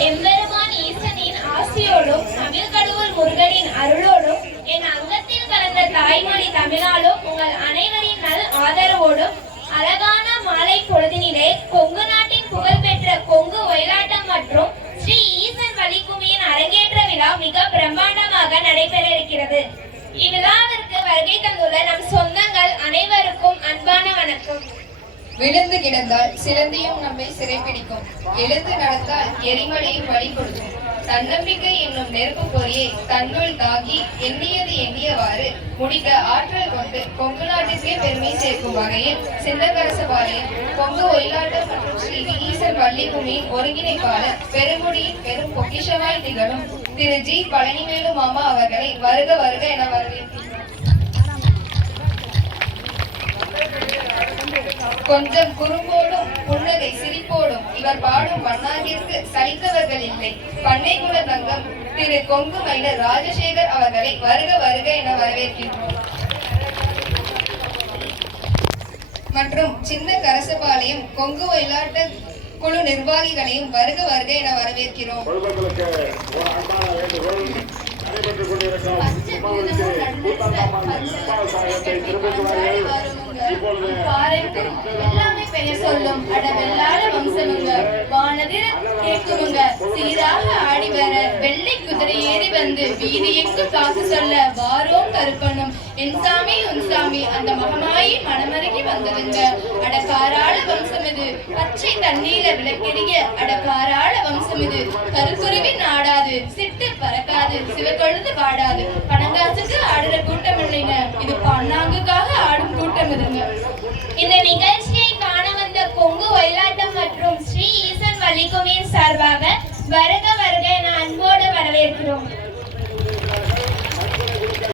எம்பெருமான் ஈசனின் ஆசியோடும் தமிழ் கடவுள் முருகனின் அருளோடும் என் அங்கத்தில் கலந்த தாய்மொழி தமிழாலும் உங்கள் அனைவரின் நல் ஆதரவோடும் அழகான மாலை பொழுதினிலே கொங்கு நாட்டின் புகழ்பெற்ற கொங்கு ஒயிலாட்டம் மற்றும் ஸ்ரீ ஈசன் வலிக்குமியின் அரங்கேற்ற விழா மிக பிரம்மாண்டமாக நடைபெற இருக்கிறது. இவ்விழாவிற்கு வருகை தந்து விழுந்து கிடந்தால் சிலந்தியும் நம்மை சிறைப்பிடிக்கும். எழுந்து நடந்தால் எரிமலையும் வழி கொடுக்கும். தன்னம்பிக்கை என்னும் நெருப்பு பொறியை தன்னுள் தாங்கி எண்ணியது எண்ணியவாறு முடிக்க ஆற்றல் கொண்டு கொங்கு நாட்டிற்கே பெருமை சேர்க்கும் வகையில் சின்னக்கரசபாளையம் கொங்கு ஒயிலாட்டம் மற்றும் ஸ்ரீ ஈசன் வள்ளிபூமியின் ஒருங்கிணைப்பாளர் பெருமுடியின் பெரும் பொக்கிஷமாய் திகழும் திரு ஜி பழனிவேலு மாமா அவர்களை வருக வருக என வரவேற்கிறார் கொஞ்சம் குறும்போடும் புன்னகை சிரிப்போடும் இவர் பாடும் மன்னாகிற்கு சலித்தவர்கள் இல்லை. பண்ணைக்குல தங்கம் திரு கொங்கு மயிலர் ராஜசேகர் அவர்களை வருக வருக என வரவேற்கின்றோம். மற்றும் சின்ன கரசபாளையம் கொங்கு ஒயிலாட்ட குழு நிர்வாகிகளையும் வருக வருக என வரவேற்கிறோம். நடைபெற்றுக் கொண்டிருக்கும் கும்பகோணத்து கூத்தாண்டம்மன் விவசாயத்தை திரும்புகிறார்கள் இப்பொழுது எல்லாமே பெயர் சொல்லும். அட வெள்ளாட வம்சமுங்க. வானதிர கேட்குமுங்க சீராக ஆடி வர வெள்ளை குதிரை ஏறி வந்து வீதி எங்கு காசு சொல்ல வாரோம் கருப்பனும் என் சாமி உன் சாமி அந்த மகமாயி மனமருகி வந்ததுங்க. அட காராள வம்சம் இது பச்சை தண்ணீர விளக்கெரிய அட காராள வம்சம் இது கருத்துருவி நாடாது. சிட்டு பறக்காது. சிவத்தொழுது வாடாது. மற்றும்